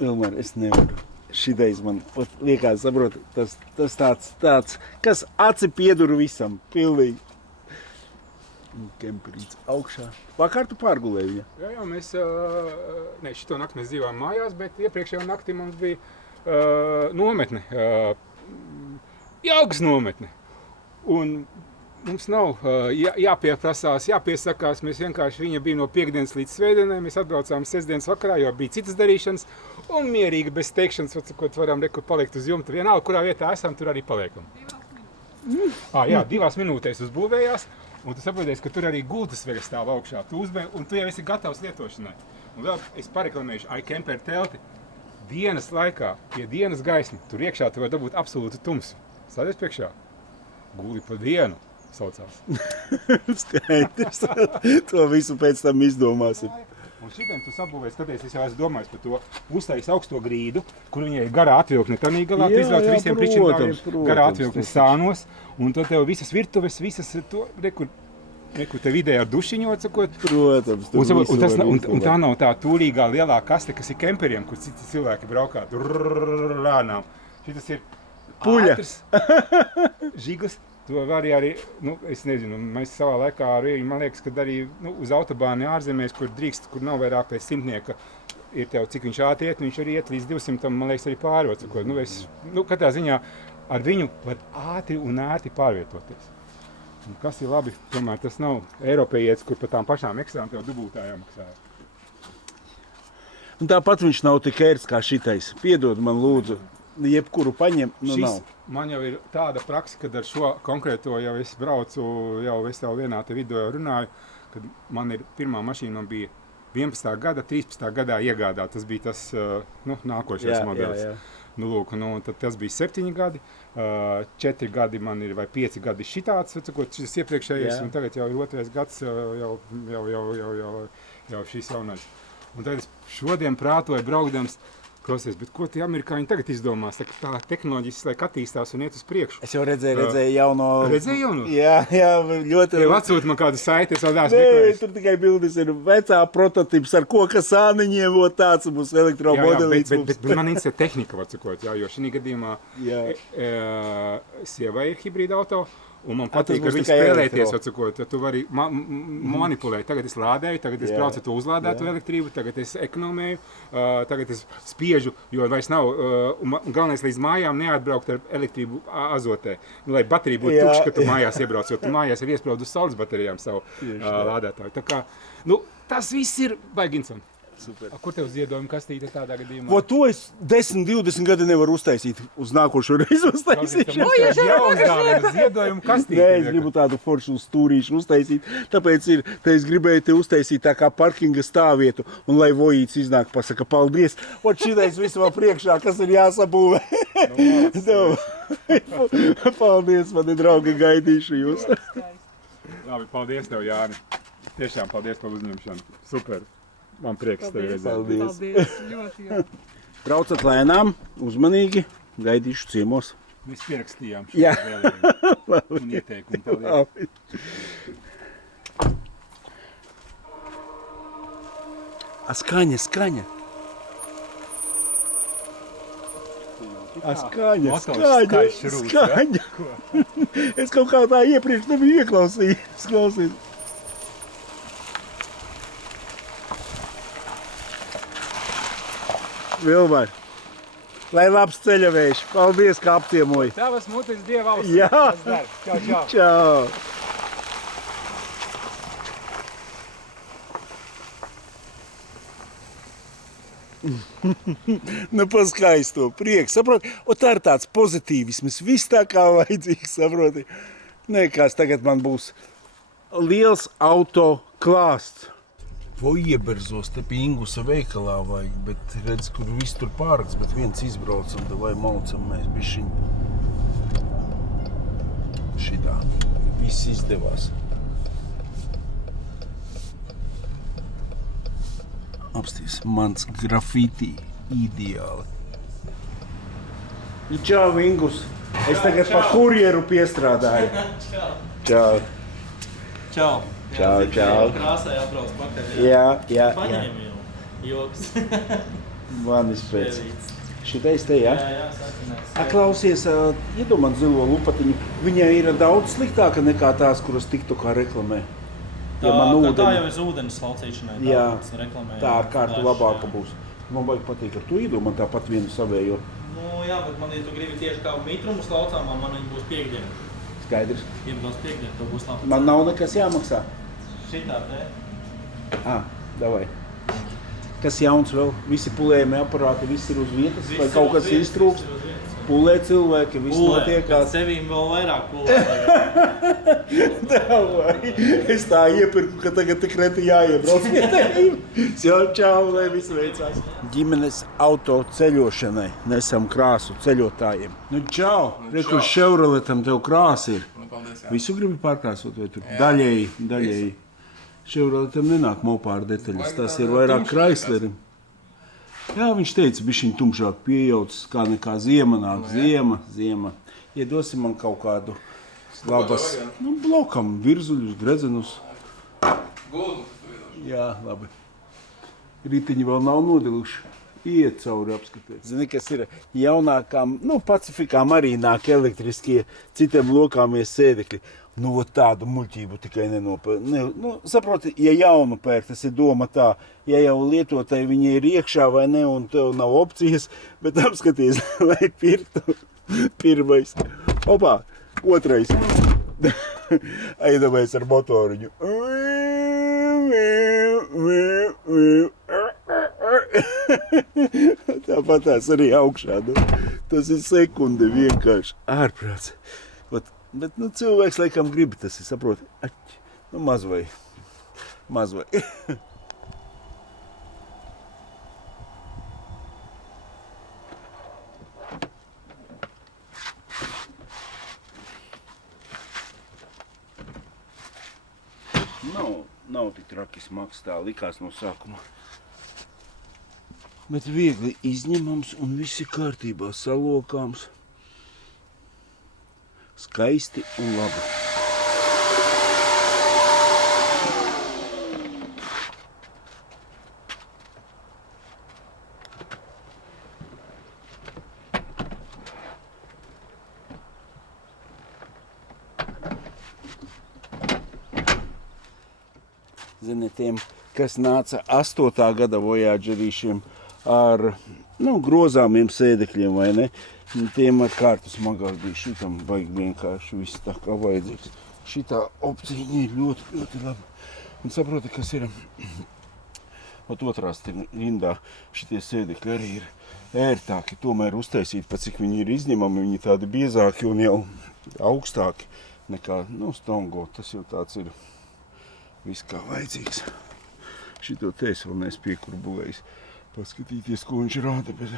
Ilmar, es nevaru. Šitais man liekas, saprot, tas tāds, kas aci piedur visam, pilnīgi. Kemperīts augšā. Vakar tu pārgulēji viņa? Jā, mēs, šito nakti mēs dzīvojam mājās, bet iepriekšējā naktī mums bija nometne, Jelgas nometne. Un mums nav jāpieprasās, jāpiesakās, mēs vienkārši viņa bija no piekdienas līdz svētdienai, mēs atbraucām sestdienas vakarā, jo bija citas darīšanas, un mierīgi bez teikšanas, ko varam rekur palikt uz jumta. Vienalga, kurā vietā esam, tur arī paliekam. 2 minūtēs uzbūvējās, un tu saproties, ka tur arī gultas vēl stāv augšā. Tu uzbēji, un tu jau esi gatavs lietošanai. Un vēl es pareklamējuši iCamper telti. Dienas laikā, pie dienas gaisma, tur iekšā tu var dabūt absolūti tumsu. Sādies priekšā? Guli pa dienu. Saucās. Skaidrs. To visu pēc tam izdomāsim. Un šitiem tu sabūvēji, skaties, es jau esmu domājis par to uztais augsto grīdu, kur viņai ir garā atvilkne tanī galā, tu izvēlēt visiem pričindāriem garā atvilkne sānos, un tad tev visas virtuves, visas to, rekur tev ideja ar dušiņu, atsakot. Protams, un tā nav tā tūlīgā lielā kaste, kas ir kemperiem, kur citi cilvēki braukā rānām. Šitas ir puļa. Ātrs, žiglis. To arī, es nezinu, mēs savā laikā arī, man liekas, kad arī uz autobāni ārzemēs, kur drīkst, kur nav vairāk pēc 100, ir tev, cik viņš ātri iet, viņš arī iet līdz 200, man liekas, arī pārviet. Katrā ziņā ar viņu var ātri un ērti pārvietoties. Un kas ir labi, tomēr tas nav eiropējietis, kur pa tām pašām maksām tev dubultā jāmaksā. Un tāpat viņš nav tik ērts kā šitais. Piedod man lūdzu. Jebkuru paņem, nav. Man jau ir tāda praksa, kad ar šo konkrēto jau es braucu, jau es jau vienā te video runāju, kad man ir pirmā mašīna, man bija 11. gada, 13. gadā iegādā. Tas bija tas nākošais modelis. Jā. Tad tas bija 7 gadi, 4 gadi man ir vai 5 gadi šitāds, šis iepriekšējais, un tagad jau ir 2. gads, jau šis jaunais. Un tagad es šodien prātoju braukdams, klausies, bet ko tie amerikāņi tagad izdomās? Tā tehnoloģijas laik attīstās un iet uz priekšu. Es jau redzēju jauno. Redzēju jauno? Jā, ļoti. Tev atsūta man kādu saiti, es vēl neesmu meklējis. Tur tikai bildes ir vecā prototips ar koka sāniņiem, tāds būs elektromodelīts. Bet man interesē tehnika, vatsakot, jo šī gadījumā sievai ir hibrīda auto. Un man patīk, ka viņi spēlēties, atsakot, tu vari manipulēt. Tagad es lādēju, tagad es braucu to uzlādēto elektrību, tagad es ekonomēju, tagad es spiežu, jo vairs nav, galvenais līdz mājām neatbraukt ar elektrību azotē, lai baterija būtu tukša, kad tu mājās iebrauc, jo tu mājās ir iespraudu uz saules baterijām savu lādētāju. Tā kā, tas viss ir baigi interesanti. Super. Kur tev ziedojuma kastīte tādā gadījumā? To es 10-20 gadi nevaru uztaisīt. Uz nākošo reizi uztaisīt. Ziedojuma kastīte. Nē, es gribu tādu foršu stūrīšu uztaisīt. Tāpēc es gribēju te uztaisīt tā kā parkinga stāvvietu. Un lai Vojīts iznāk, pasaka paldies. Šitais visu vēl priekšā, kas ir jāsabūvē. Paldies, mani draugi, gaidīšu jūs. Labi, paldies tev, Jāni. Tiešām paldies par uzņemšanu. Super. Man prieks tevi redzēt. Paldies. Ļoti, jā. Braucat lēnām, uzmanīgi, gaidīšu ciemos. Mēs pierakstījām šo vēlējumu un ieteikumu. Paldies. Skaņa. Skaņa. Es kaut kā tā iepriekš nebiju ieklausījis. Vilmar, lai labs ceļavējš. Paldies, ka apciemoji. Tavas mutes Dieva ausis. Jā. Čau. Paskaisto prieks, saproti? Tā ir tāds pozitīvisms, viss tā kā vajadzīgs, saproti? Nekas, tagad man būs liels auto klāsts. Ieberzos te pie Ingusa veikalā vajag, bet redz, kur viss tur pāraks, bet viens izbraucam, vai maucam mēs bišķiņ. Šitā. Viss izdevās. Apsties, mans grafiti ideāli. Čau, Ingus. Es tagad pa kurjeru piestrādāju. Čau. Čau. Čau. Krāsai atbrauc pakaļ. Jā. Paņem jau. Joks. Vanis pēc. Šitais te, jā? Jā, sarkanais. Klausies, iedomāt zilo lupatiņu. Viņai ir daudz sliktāka nekā tās, kuras TikTokā reklamē. Ja man Tā ūdeni, jau ir ūdens slaucīšanai. Jā, reklamē. tā ar kārtu labāka būs. Man vajag patīk ar to iedomāt tāpat vienu savējo. Nu jā, bet man, ja tu gribi tieši kā mitrumu slaucāmā, man viņa būs piekdiena. Skaidrs. Iebrauc piekdiena, to būs labi. Man nav nekas jāmaksā. Šitā te. Davai. Kas jauns vēl? Visi pulējumi aparāti, viss ir uz vietas, vai kaut kas iztrūkst? Pulē cilvēki, viss notiekās. Pēc sevīm vēl vairāk pulē. Davai. Es tā iepirku, ka tagad tik reti jāiebrauc pie tevīm. Čau, lai viss veicās. Ģimenes auto ceļošanai nesam krāsu ceļotājiem. Nu čau, reku Chevroletam tev krāsa ir. Visu gribi pārkrāsot vai tur? Daļēji. Chevroletam nenāk mopā ar detaļas, tas ir vairāk Chryslerim. Jā, viņš teica, bišķiņ tumšāk pieejaucis, kā nekā ziema nāk. Ziema. Iedosim man kaut kādu labas, blokam, virzuļus, gredzenus. Jā, labi. Ritiņi vēl nav nodiluši. Iet cauri apskatīt. Zini, kas ir jaunākām, Pacifikām arī nāk elektriskie, citiem lokāmies sēdekļi. Tādu muļķību tikai nenopērk. Saproti, ja jaunu pērk, tas ir doma tā, ja jau lietotāji viņi ir iekšā vai ne, un tev nav opcijas, bet apskaties, lai pirktu pirmais. Opā, otrais. Aidamais ar motoriņu. Tāpat tās arī augšā. Tas ir sekunde vienkārši ārprāts. Bet cilvēks laikam grib, tas ir, saproti, maz vai. Nav tik traki smags, tā likās no sākuma. Bet viegli izņemams un viss ir kārtībā, salokāms. Skaisti un labi. Zini, tiem, kas nāca 8. gada Voyagerīšiem ar grozāmiem sēdekļiem, vai ne? Tiem ar kārtu smagāk bija, šitam vajag vienkārši viss tā kā vajadzīgs. Šitā opcija ir ļoti, ļoti laba. Un saproti, kas ir, otrās rindā šitie sēdekļi arī ir ērtāki, tomēr uztaisīti, pat cik viņi ir izņemami, viņi tādi biezāki un jau augstāki nekā, Stongo, tas jau tāds ir viss kā vajadzīgs. Šito te es vēl neesmu piekurbulējis, paskatīties, ko viņš rāda, bet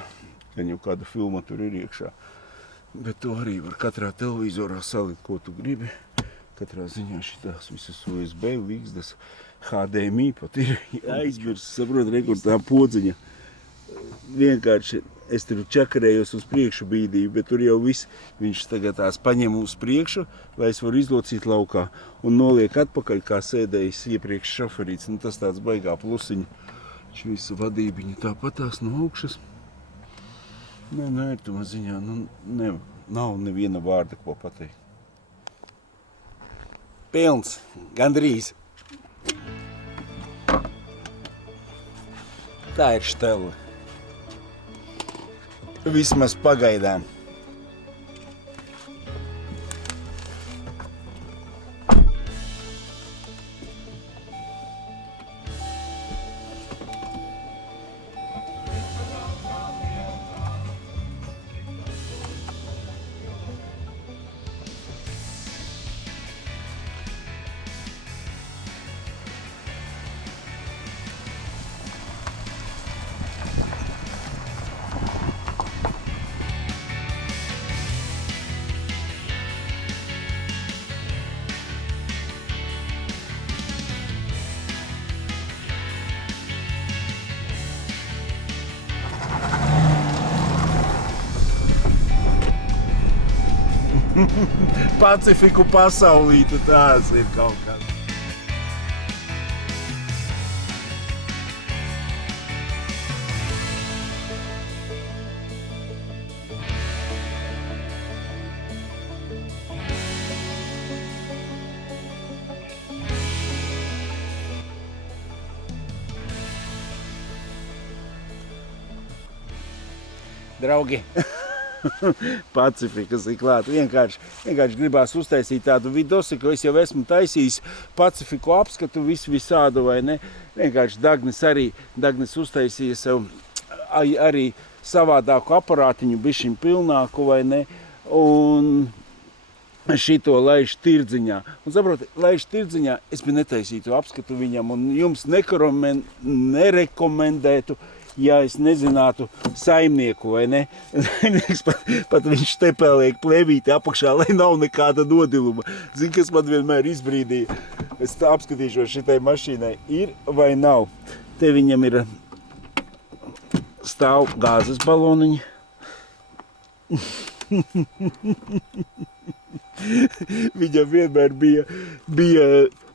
gan jau kāda filma tur ir iekšā. Bet to arī var katrā televizorā salikt, ko tu gribi. Katrā ziņā šitās visas USB, līgzdas, HDMI pat ir aizmirst, saprot, tā podziņa. Vienkārši es tur čakarējos uz priekšu bīdīju, bet tur jau viss, viņš tagad tās paņem uz priekšu, lai es varu izlocīt laukā un noliek atpakaļ, kā sēdējis iepriekš šoferīts. Tas tāds baigā plusiņa. Viņš visu vadībiņu tāpatās no augšas. Nē, tu man ziņā, nav neviena vārda, ko pateikt. Pilns, gandrīz. Tā ir štela. Vismaz pagaidām. Pacifiku pasaulīte, tās ir kaut kas. Draugi, Pacifikas ir klāt. Vienkārši gribās uztaisīt tādu vidosi, ko es jau esmu taisījis Pacifiku apskatu visādu, vai ne? Vienkārši Dagnis uztaisīja sev arī savādāku aparātiņu, bišķiņ pilnāku, vai ne? Un šito laiž tirdziņā. Un saproti, laiž tirdziņā, es biju netaisītu apskatu viņam un jums nerekomendētu, ja es nezinātu saimnieku, vai ne? Saimnieks pat viņš tepēliek plēvīti apakšā, lai nav nekāda nodiluma. Zini, kas man vienmēr izbrīdīja? Es tā apskatīšos šitai mašīnai. Ir vai nav? Te viņam ir stāv gāzes baloniņi. Viņam vienmēr bija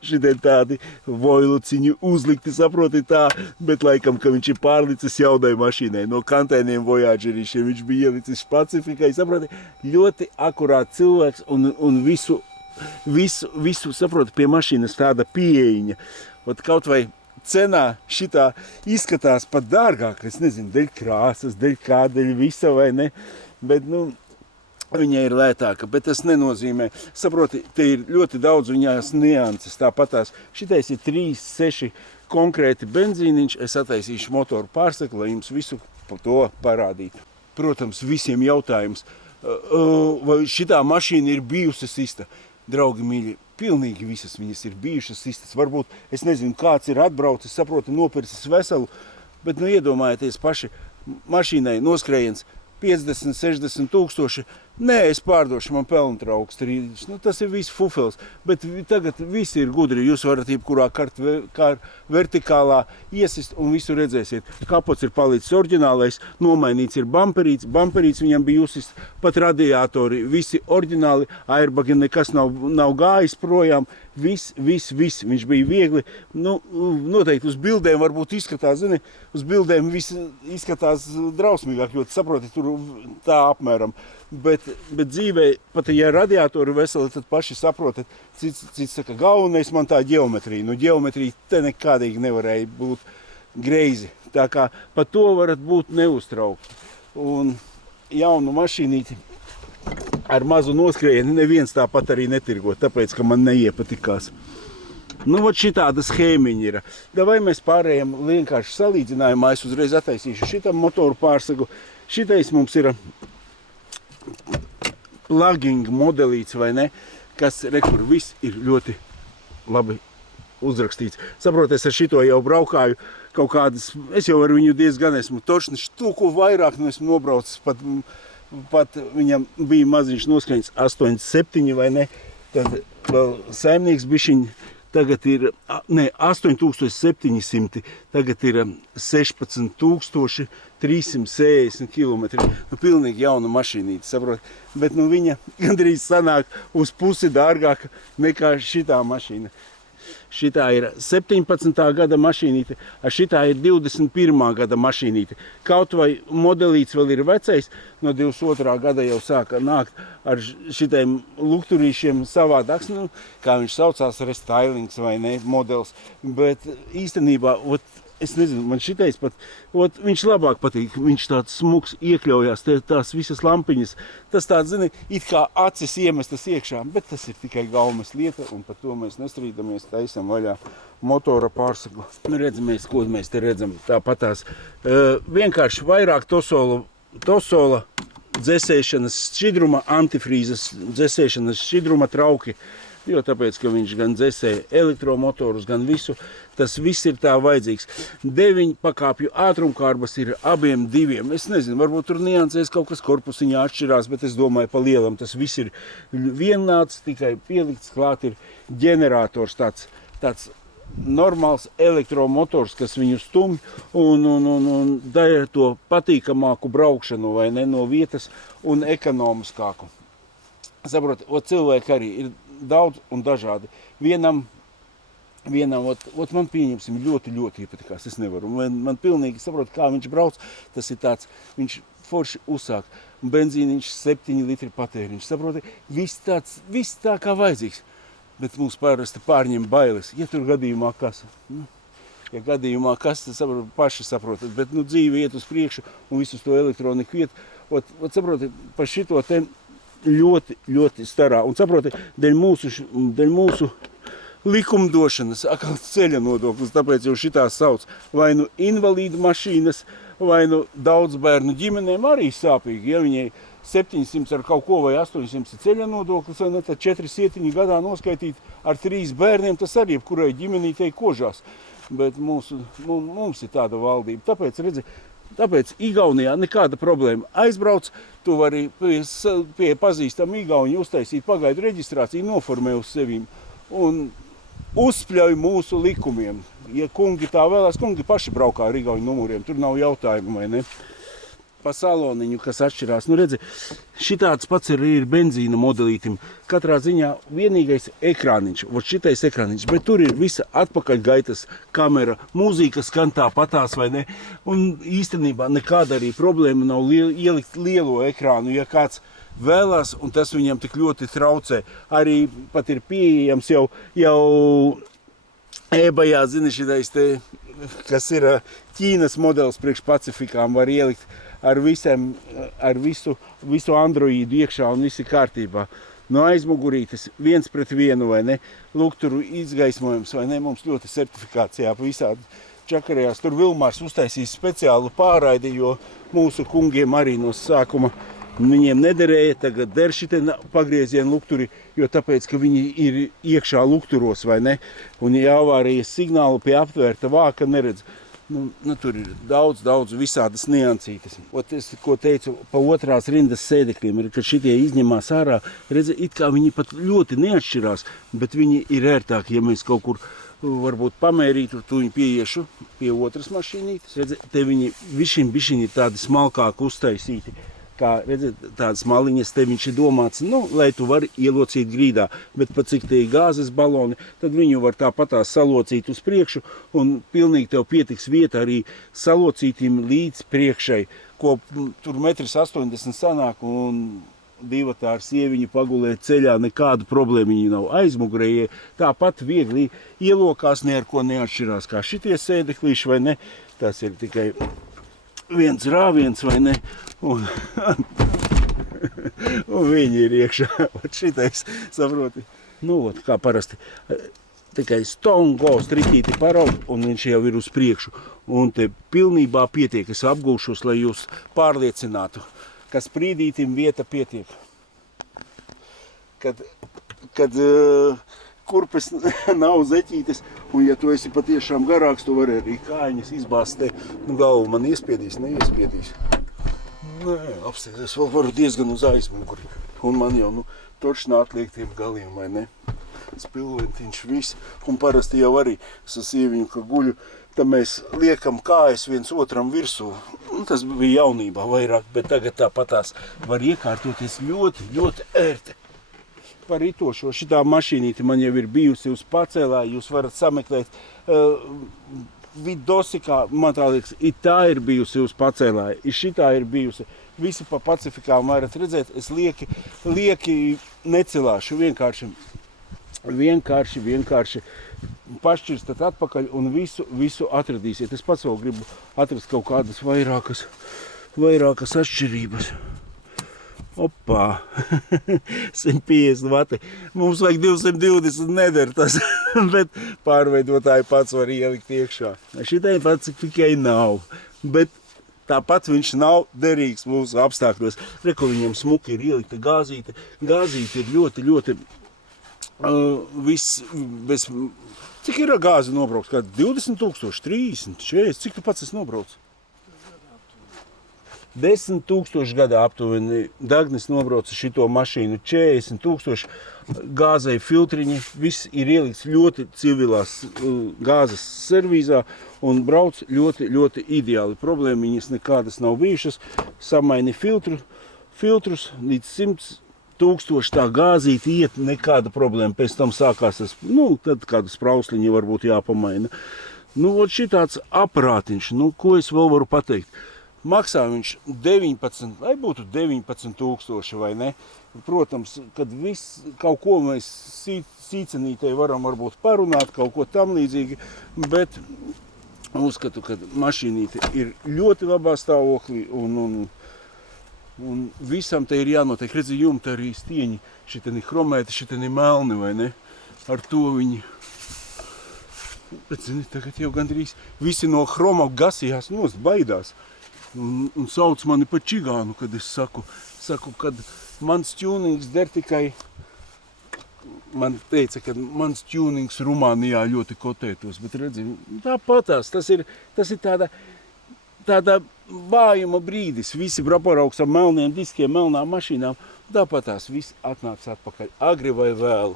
šitie tādi vojluciņi uzlikti, saproti tā, bet laikam, ka viņš ir pārlicis jaunai mašīnai. No kantēniem Voyagerīšiem viņš bija ielicis Pacifikai, saproti, ļoti akurāt cilvēks un visu, saproti, pie mašīnas tāda pieejiņa. Ot kaut vai cenā šitā izskatās pat dārgāk, es nezinu, dēļ krāsas, dēļ kā, dēļ visa vai ne, bet, viņa ir lētāka, bet tas nenozīmē. Saproti, te ir ļoti daudz viņās nianses, tāpatās. Šitais ir 3.6 konkrēti benzīniņš, es attaisīšu motoru pārsekli, lai jums visu par to parādītu. Protams, visiem jautājums, vai šitā mašīna ir bijusi sista? Draugi mīļi, pilnīgi visas viņas ir bijušas sistas. Varbūt, es nezinu, kāds ir atbraucis, saproti, nopircis veselu, bet, iedomājieties paši, mašīnai noskrējiens 50-60 tūkstoši. Nē, es pārdošu, man pelnu trauks 30. Tas ir viss fufels, bet tagad visi ir gudri. Jūs varat jebkurā vertikālā iesist un visu redzēsiet. Kapots ir palicis oriģinālais, nomainīts ir bamperīts viņam bija uzsist, pat radiatori, visi oriģināli, airbagi nekas nav gājis projām, viss, viņš bija viegli. Noteikti uz bildēm varbūt izskatās, uz bildēm viss izskatās drausmīgāk, jo saproti, tur tā apmēram. Bet dzīvē, pat ja radiatori veseli, tad paši saprotat, cits saka, galvenais man tā ģeometrija. Ģeometrija te nekādīgi nevarēja būt greizi. Tā kā par to varat būt neuztraukti. Un jaunu mašīnīti ar mazu noskrējienu neviens tāpat arī netirgo, tāpēc, ka man neiepatikās. Vot šitāda schēmiņa ir. Davai mēs pārējām vienkārši salīdzinājumā. Es uzreiz attaisīšu šitam motoru pārsagu. Šitais mums ir plugin modelīts, vai ne, kas, kur viss ir ļoti labi uzrakstīts. Saproties, ar šito jau braukāju kaut kādas, es jau ar viņu diezgan esmu točni, to, ko vairāk esmu nobraucis, pat viņam bija maziņš noskrējiens 8,7, vai ne, tad vēl saimnieks bišķiņ, tagad ir, 8700, tagad ir 16360 kilometri. Pilnīgi jauna mašīnīte, saprot. Bet viņa gandrīz sanāk uz pusi dārgāka nekā šitā mašīna. Šitā ir 17. gada mašīnīte, šitā ir 21. gada mašīnīte. Kaut vai modelīts vēl ir vecais, no 22. gada jau sāka nākt ar šitiem lukturīšiem savādāks, kā viņš saucās, restylings vai ne, modelis. Bet īstenībā, es nezinu, man šitais pat, viņš labāk patīk, viņš tāds smuks iekļaujās, tās visas lampiņas, tas tāds, it kā acis iemestas iekšā, bet tas ir tikai gaumes lieta, un par to mēs nestrīdamies, taisam vaļā motora pārsaglu. Redzamies, ko mēs te redzam, tāpatās. Vienkārši vairāk tosola dzesēšanas šķidruma, antifrīzes dzesēšanas šķidruma trauki, jo tāpēc, ka viņš gan dzesē elektromotorus, gan visu, tas viss ir tā vajadzīgs. 9 pakāpju ātrumkārbas ir abiem diviem. Es nezinu, varbūt tur niansēs kaut kas korpusiņā atšķirās, bet es domāju, pa lielam tas viss ir vienāds, tikai pielikts klāt ir ģenerators, tāds normāls elektromotors, kas viņu stumj un dara to patīkamāku braukšanu, vai ne, no vietas un ekonomiskāku. Saprot, cilvēki arī ir daudz un dažādi. Vienam man pieņemsim ļoti iepatikās, es nevaru. Man pilnīgi saprot, kā viņš brauc, tas ir tāds, viņš forši uzsāk. Benzīniņš 7 litri patēriņš, saproti, viss tā kā vajadzīgs. Bet mums pārasti pārņem bailes, ja tur gadījumā kas. Ja gadījumā, kas tas paši saprotat, bet nu, dzīve iet uz priekšu un visus to elektroniku iet. Ot saproti, par šito te ļoti, ļoti starā. Un saproti, dēļ mūsu likumdošanas, atkal ceļa nodoklis, tāpēc jau šitās sauc vai nu invalīdu mašīnas, vai nu daudz bērnu ģimenēm arī sāpīgi, ja viņai 700 ar kaut ko vai 800 ceļa nodoklis, vai ne, tad 4 sietiņi gadā noskaitīt ar 3 bērniem, tas arī jebkurai ģimenītei kožās. Bet mums ir tāda valdība. Tāpēc Igaunijā nekāda problēma. Aizbrauc, tu vari pie pazīstama Igauņa uztaisīt pagaidu reģistrāciju, noformē uz sevīm un uzspļauj mūsu likumiem. Ja kungi tā vēlās, kungi paši braukā ar Igauņu numuriem, tur nav jautājumu, vai ne? Pa saloniņu, kas atšķirās. Nu redzi, šitāds pats ir benzīna modelītim. Katrā ziņā vienīgais ekrāniņš, šitais ekrāniņš, bet tur ir visa atpakaļgaitas kamera, mūzika skan tāpatās, vai ne? Un īstenībā nekāda arī problēma nav ielikt lielo ekrānu, ja kāds vēlās, un tas viņam tik ļoti traucē. Arī pat ir pieejams jau eBayā, zini, šitais te, kas ir Ķīnas modelis priekš Pacifikām, var ielikt ar visu Androidu iekšā un visi kārtībā. No aizmugurītes 1:1, vai ne? Lukturu izgaismojums, vai ne? Mums ļoti certifikācijā visādi čakarējās. Tur Vilmārs uztaisīs speciālu pārraidi, jo mūsu kungiem arī no sākuma viņiem nederēja, tagad der šitie pagriezienu lukturi, jo tāpēc, ka viņi ir iekšā lukturos, vai ne? Un ja avārijas signālu pie aptvērta vāka neredz. Nu, tur ir daudz visādas niansītes. Es, ko teicu, pa otrās rindas sēdekļiem, ir, ka šitie izņemās ārā, redzi, it kā viņi pat ļoti neatšķirās, bet viņi ir ērtāki, ja mēs kaut kur varbūt pamērītu, tu viņi pieiešu pie otras mašīnītes, redzi, te viņi bišķiņi ir tādi smalkāki uztaisīti. Kā, redzat, tādas maliņas te viņš ir domāts, lai tu vari ielocīt grīdā, bet pat cik te ir gāzes baloni, tad viņu var tāpatās salocīt uz priekšu un pilnīgi tev pietiks vieta arī salocītim līdz priekšai, ko tur 1,80 m sanāk un divatāra sieviņa pagulēt ceļā, nekādu problēmu viņi nav aizmugurējie, tāpat viegli ielokās, ne ar ko neatšķirās kā šitie sēdeklīši, vai ne, tas ir tikai viens rāviens, vai ne, un viņi ir iekšā, šitais, saproti, kā parasti, tikai stone go stritīti paraud, un viņš jau ir uz priekšu, un te pilnībā pietiek, es apgūšos, lai jūs pārliecinātu, ka sprīdītim vieta pietiek, kad kurpes nav zeķītes, un ja tu esi patiešām garāks, tu vari arī kājiņas izbāzt te, galvu man iespiedīs, neiespiedīs. Nē, apstāties, es vēl varu diezgan uz aizmuguri, un man jau, točnā atliek tiem galiem, vai ne? Spilventiņš viss, un parasti jau arī es ar sieviņu, ka guļu, tad mēs liekam kājas viens otram virsū. Tas bija jaunībā vairāk, bet tagad tāpatās var iekārtoties ļoti, ļoti ērti. Par itošo šitā mašīnīti man jau ir bijusi uz pacēlā, jūs varat sameklēt Vidosikā, man tā liekas, tā ir bijusi uz pacēlā, šitā ir bijusi. Visi pa Pacifikām varat redzēt, es lieki necelāšu, vienkārši pašķirstat atpakaļ un visu atradīsiet. Es pats vēl gribu atrast kaut kādas vairākas atšķirības. Opā, 150 vati. Mums vajag 220 neder tas, bet pārveidotāji pats var ielikt iekšā. Šitai pats tikai nav, bet tāpat viņš nav derīgs mūsu apstākļos. Reku viņam smuki ir ielikta gāzīte. Gāzīte ir ļoti, bez... Cik ir gāzi nobrauks? Kā 20 000, 30, 40, cik tu pats esi nobrauc? 10 000 gadā aptuveni Dagnis nobrauca šito mašīnu, 40 000 gāzei filtriņi, viss ir ielikts ļoti civilās gāzes servīzā un brauc ļoti ideāli. Problēmiņas nekādas nav bijušas, samaini filtrus līdz 100 000 tā gāzīti iet, nekāda problēma. Pēc tam sākās tas, tad kādu sprausliņu varbūt jāpamaina. Šitāds aparātiņš, ko es vēl varu pateikt? Maksā viņš 19, vai būtu 19 000 vai ne? Protams, kad kaut ko mēs sīcenītei varam varbūt parunāt, kaut ko tam līdzīgi, bet uzskatu, ka mašīnīte ir ļoti labā stāvoklī un visam te ir jānotiek. Redzi, jumta arī stieņi, šiteni chromēti, šiteni melni, vai ne? Ar to viņi... Bet, zini, tagad jau gandrīz visi no chroma gasījās nost, baidās. Un sauc mani pa čigānu, kad es saku, kad mans tunings der tikai... Man teica, ka mans tunings Rumānijā ļoti kotētos, bet redzi, tāpatās, tas ir tāda vājuma brīdis. Visi braparauks ar melniem diskiem, melnām mašīnām, tāpatās viss atnāks atpakaļ, agri vai vēlu.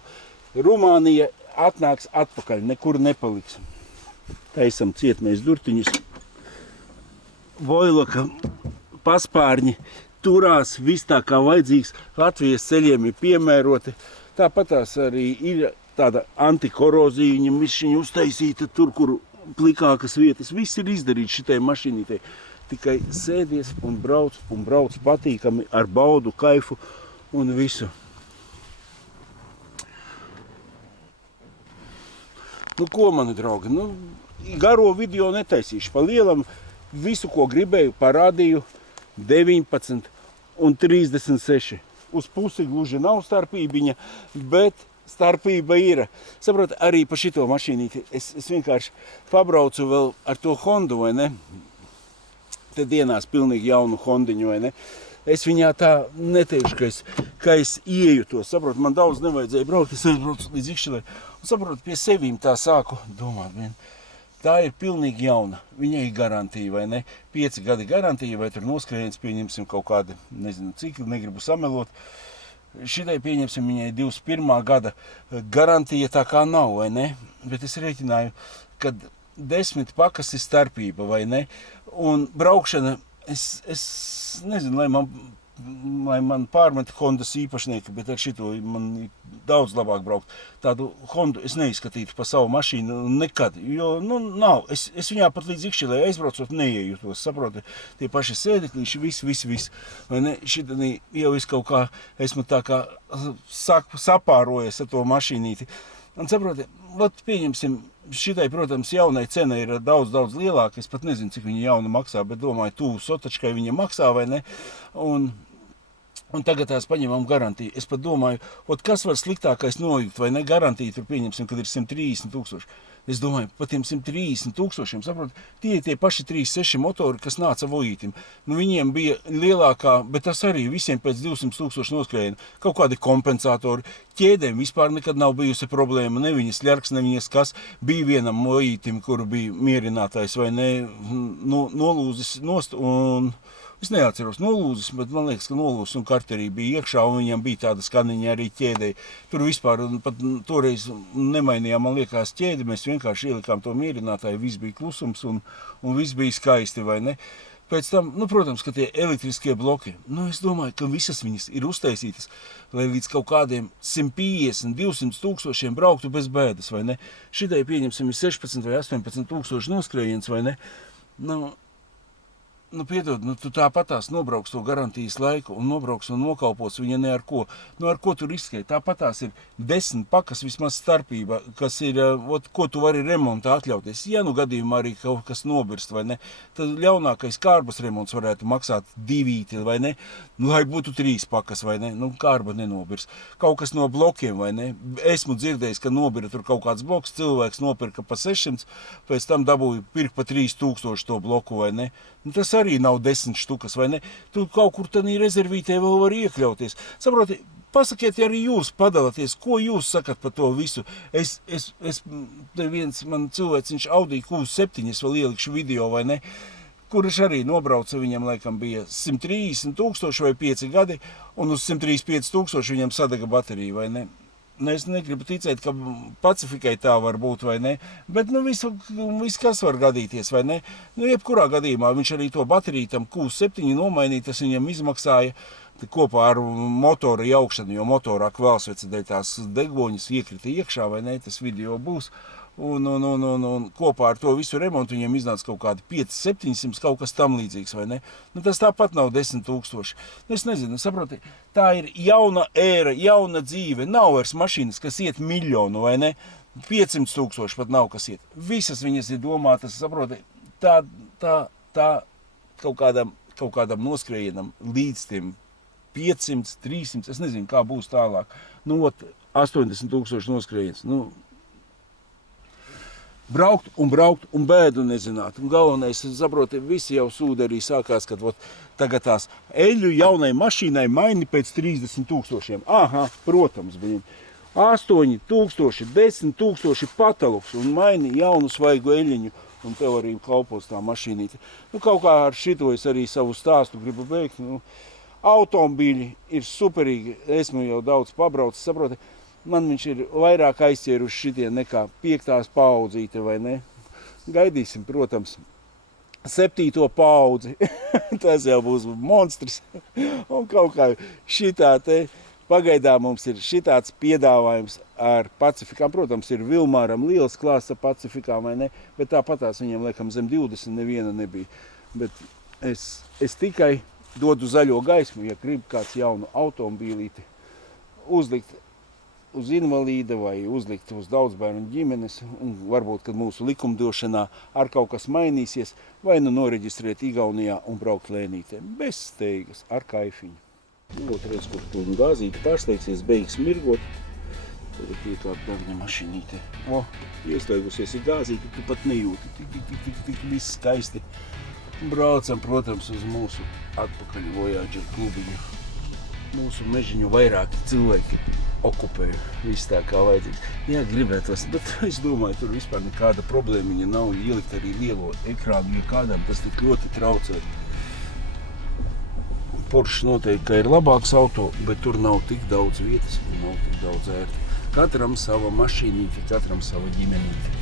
Rumānija atnāks atpakaļ, nekur nepaliks. Taisam cietmēs durtiņus. Vojloka paspārņi turās, viss tā kā vajadzīgs, Latvijas ceļiem ir piemēroti. Tāpatās arī ir tāda antikorozija, viņam višķiņa uztaisīta tur, kur plikākas vietas. Viss ir izdarīts šitai mašīnītei. Tikai sēdies un brauc patīkami ar baudu, kaifu un visu. Nu, ko, mani draugi, garo video netaisīšu. Pa lielam visu, ko gribēju, parādīju 19 un 36. Uz pusi gluži nav starpībiņa, bet starpība ir. Saprot, arī pa šito mašīnīti es vienkārši pabraucu vēl ar to Hondu, vai ne? Te dienās pilnīgi jaunu Hondiņu, vai ne? Es viņā tā neteikšu, ka es ieju to. Saprot, man daudz nevajadzēja braukt, es aizbraucu līdz Ikšķilai. Un saprot, pie sevīm tā sāku domāt, tā ir pilnīgi jauna. Viņai ir garantija, vai ne? 5 gadi garantija, vai tur noskrējiens, pieņemsim kaut kādi, nezinu cik, negribu samelot. Šitai pieņemsim viņai 21. gada garantija tā kā nav, vai ne? Bet es rēķināju, kad 10 pakas ir starpība, vai ne? Un braukšana, es nezinu, lai man pārmet Hondas īpašnieki, bet ar šito man daudz labāk braukt. Tādu Hondu es neizskatītu pa savu mašīnu nekad, jo, nav. Es viņā pat līdz Ikšķilai aizbraucot neiejutos, saproti, tie paši sēdeklīši, viss. Vai ne, šitani jau es kaut kā, esmu tā kā sapārojies ar to mašīnīti. Un saproti, pieņemsim, šitai, protams, jaunai cena ir daudz lielāka. Es pat nezinu, cik viņa jauna maksā, bet domāju, tuvu sotačkai viņa maksā, vai ne? Un tagad tās paņemam garantiju. Es pat domāju, kas var sliktākais nojukt, vai ne? Garantija tur pieņemsim, kad ir 130 000. Es domāju, pa tiem 130 000, saprot, tie paši 3.6 motori, kas nāca vojītim. Viņiem bija lielākā, bet tas arī visiem pēc 200 000 noskrējiena. Kaut kādi kompensatori. Ķēdēm vispār nekad nav bijusi problēma. Ne viņas ļarks, ne viņas kas. Bija vienam vojītim, kuru bija mierinātājs vai ne, nolūzis nost un... Es neatceros nolūzis, bet man liekas, ka nolūzis un karterī bija iekšā, un viņam bija tāda skaniņa arī ķēdei. Tur vispār pat toreiz nemainījām, man liekas, ķēdi, mēs vienkārši ielikām to mierinātāju, viss bija klusums un viss bija skaisti, vai ne? Pēc tam, protams, ka tie elektriskie bloki, es domāju, ka visas viņas ir uztaisītas, lai līdz kaut kādiem 150, 200 000 brauktu bez bēdas, vai ne? Šitai pieņemsim ir 16 vai 18 000 noskrējiens, vai ne? Piedod, tu tāpatās nobrauks to garantijas laiku un nobrauks un nokalpos viņa ne ar ko. Ar ko tu riskēji? Tāpatās ir 10 pakas vismaz starpība, kas ir, ko tu vari remontā atļauties. Ja gadījumā arī kaut kas nobirst, vai ne, tad ļaunākais kārbas remonts varētu maksāt 2, vai ne, lai būtu 3 pakas, vai ne, kārba nenobirst. Kaut kas no blokiem, vai ne, esmu dzirdējis, ka nobira tur kaut kāds bloks, cilvēks nopirka pa 600, pēc tam dabūja pirkt pa 3000 to bloku, vai ne. Tas arī nav 10 štukas, vai ne? Tu kaut kur tādī rezervītē vēl var iekļauties. Saproti, pasakiet, ja arī jūs padalāties, ko jūs sakat par to visu. Te viens man cilvēciņš Audi Q7 vēl ielikšu video, vai ne? Kurš arī nobrauca, viņam laikam bija 130 000 vai 5 gadi, un uz 135 000 viņam sadega baterija, vai ne? Es negribu ticēt, ka Pacifikai tā var būt, vai ne, bet viss kas var gadīties, vai ne. Jebkurā gadījumā viņš arī to bateriju tam Q7 nomainīja, tas viņam izmaksāja kopā ar motora jaukšanu, jo motorā kvēlsvece dēļ tās degboņas iekrita iekšā, vai ne, tas video būs. Un kopā ar to visu remontu viņiem iznāca kaut kādi 500-700, kaut kas tam līdzīgs, vai ne? Tas tāpat nav 10 000. Es nezinu, saproti, tā ir jauna ēra, jauna dzīve, nav vairs mašīnas, kas iet miljonu, vai ne? 500 000 pat nav kas iet. Visas viņas ir domātas, saproti, tā kaut kādam noskrējienam līdz tiem 500, 300, es nezinu, kā būs tālāk. Nu, 80 000 noskrējiens. Nu, braukt un bēdu nezināt. Un galvenais, saproti, visi jau sūdi arī sākās, kad tagad tās eļļu jaunai mašīnai maini pēc 30 000. Aha, protams, bija 8 000, 10 000 pataluks un maini jaunu svaigu eļļiņu. Un tev arī kalpos tā mašīnīte. Nu, kaut kā ar šito es arī savu stāstu gribu beigt. Nu, automobīļi ir superīgi. Esmu jau daudz pabraucis, saproti. Man viņš ir vairāk aizķēruši šitie nekā 5. paudzīte, vai ne? Gaidīsim, protams, 7. paudzi. Tas jau būs monstrs. Un kaut kā šitā te pagaidām mums ir šitāds piedāvājums ar Pacifikām. Protams, ir Vilmāram liels klāsts ar Pacifikām, vai ne? Bet tāpatās viņiem, laikam, zem 20 neviena nebija. Bet es tikai dodu zaļo gaismu, ja grib kāds jaunu automobīlīti uzlikt uz invalīda vai uzlikt uz daudzbērnu ģimenes, un varbūt, kad mūsu likumdošanā ar kaut kas mainīsies, vai nu noreģistrēt Igaunijā un braukt lēnītē, bez steigas, ar kaifiņu. Nu, redz, kur gāzīte pārsteigsies, beigas mirgot, tad piekāp degņa mašinīte. Ieslēgusies ir gāzīte, tu pat nejūti, tik viss skaisti. Braucam, protams, uz mūsu atpakaļ Voyager klubiņu. Mūsu mežiņu vairāki cilvēki okupēju, viss tā kā vajadzīgs. Jā, gribētos, bet es domāju, tur vispār nekāda problēmiņa nav ielikt arī lielo ekrānu, jo kādam tas tik ļoti traucē. Porsche noteikti, ka ir labāks auto, bet tur nav tik daudz vietas un nav tik daudz ērti. Katram sava mašīnīte, katram sava ģimenīte.